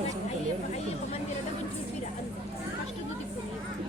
ಅಯ್ಯಪ್ಪ ಮಂದಿರದ ಒಂಚೂರು ಬಿರ ಅಂತ ಫಸ್ಟ್ ತಿಪ್ಪು ಕಲ್ಪನೆ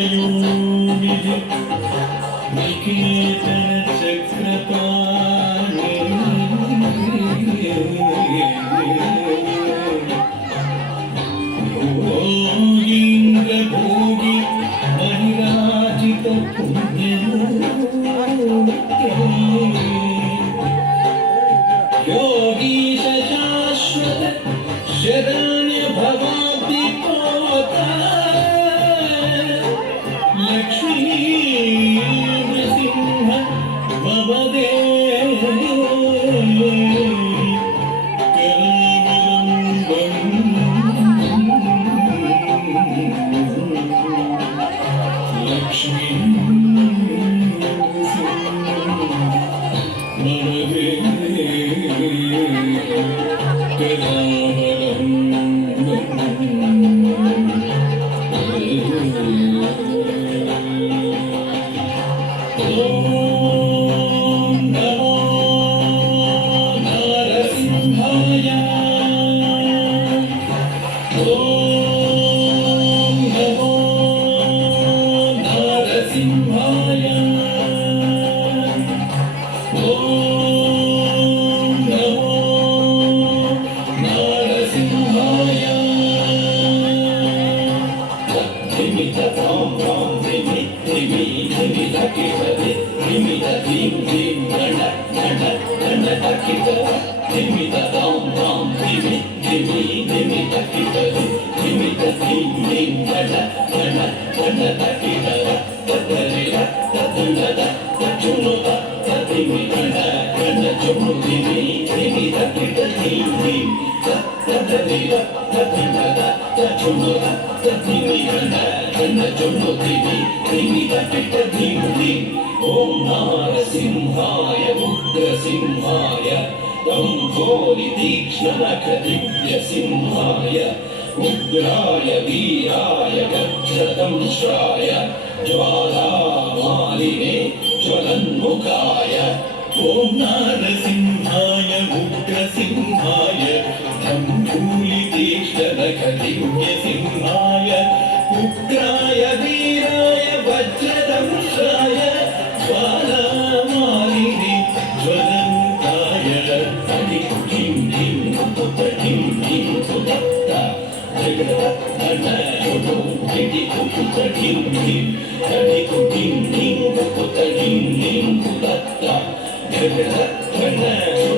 श्रीमद्वयोनिधि निकेतन चक्रपाणि योगीन्द्र भोगी महिराजित पुण्यमूर्ते योगीश शाश्वत शरण्य भवाब्धिपोता लक्ष्मी नृसिंह भवदे लक्ष्मी ओम नारसिंहाय उग्रसिंहाय दंभोरि तीक्ष्णनखदिव्यसिंहाय उग्राय वीराय वज्रदंशाय ज्वालामालिने ज्वलन्मुखाय ओम नारसिंहाय उग्रसिंहाय दंभोरि तीक्ष्णनखदिव्यसिंहाय उग्राय वीराय वज्रदंशाय ज्वालामालिने ज्वलन्मुखाय हरिं धिं कुतटिं धिं कुतट्टा जगदत्तनयो धिं कुतटिं धिं हरिं धिं कुतटिं धिं कुतट्टा जगदत्तनयो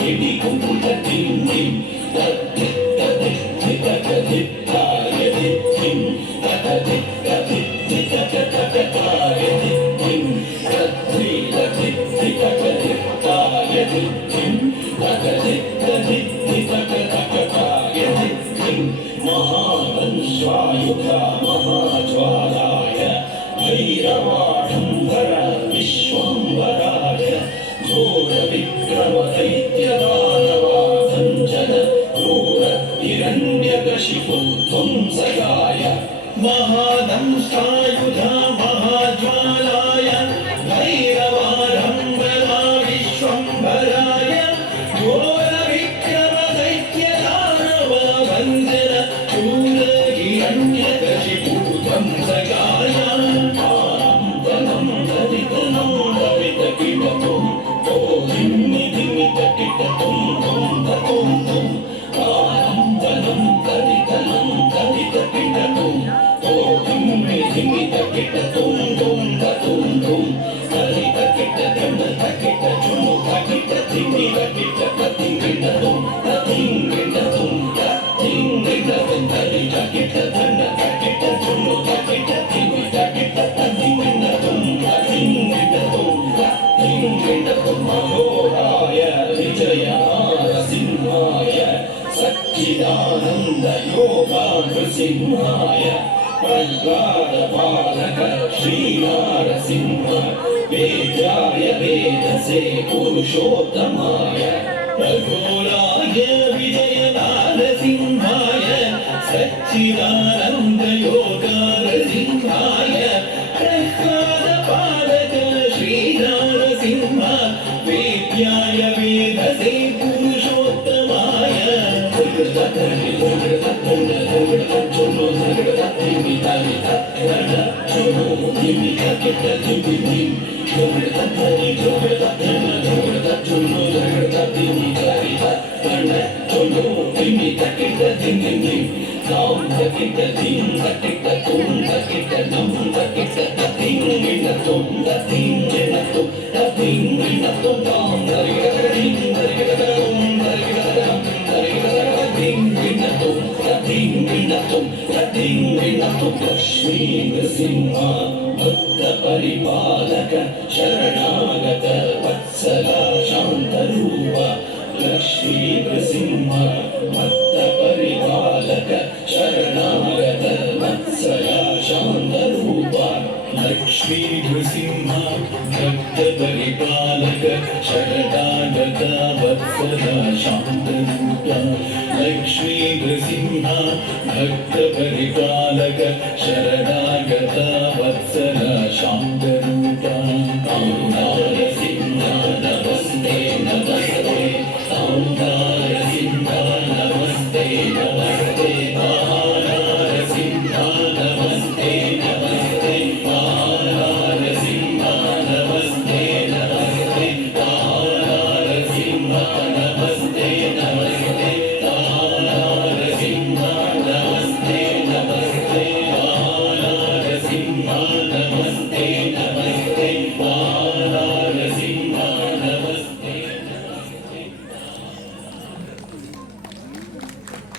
धिं कुतटिं धिं तद्धित्तधित्तधित्ताय धिं तद्धित्तधित्तधित्ताय धिं तद्धित्तधित्तधित्ताय धिं तद्धित्तधित्तधित्ताय धिं महावंशायुधा महाज्वालाय भैरवाढम्बर विश्वम्भराय घोरविक्रमदैत्यदानवाभञ्जन क्रूर हिरण्यकशिपु ध्वंसकाय महादंष्टायुधा महाज्वालाय भैरवाढम्बरा विश्वम्भराय घोरविक्रमदैत्यदानवाभञ्जन क्रूर हिरण्यकशिपु ध्वंसकाय आनन्दनं दरितनं दरितकिडतुं धिम्मिधिमितकिटतुं तं आनन्दनं दरितनं दरितकिडतुं धिम्मिधिमितकिटतुं दरितकिटगणतकिटचुनुतकिटधिमितकिटकतिं सच्चिदानन्द योगा नृसिंहाय प्रह्लादपालक श्रीनारसिंह वेद्याय वेदसे पुरुषोत्तमाय रघुराय विजयनारसिंहाय सच्चिदानन्द योगा नृसिंहाय प्रह्लादपालक श्रीनारसिंह वेद्याय वेदसे पुरुषोत्तमाय लक्ष्मी नृसिंह भक्त परिपालक शरणागत वत्सल शान्तरूप लक्ष्मी नृसिंह भक्त परिपालक शरणागत वत्सल शान्तरूप लक्ष्मी नृसिंह भक्त परिपालक शरणागत वत्सल शान्तरूप लक्ष्मी नृसिंह भक्त परिपालक शरणागत वत्सल शान्तरूप नरसिंह नमस्ते नमस्ते नरसिंह नमस्ते नमस्ते नरसिंह नमस्ते नमस्ते नरसिंह नमस्ते नमस्ते नरसिंह नमस्ते नमस्ते नरसिंह नमस्ते नमस्ते नरसिंह नमस्ते नमस्ते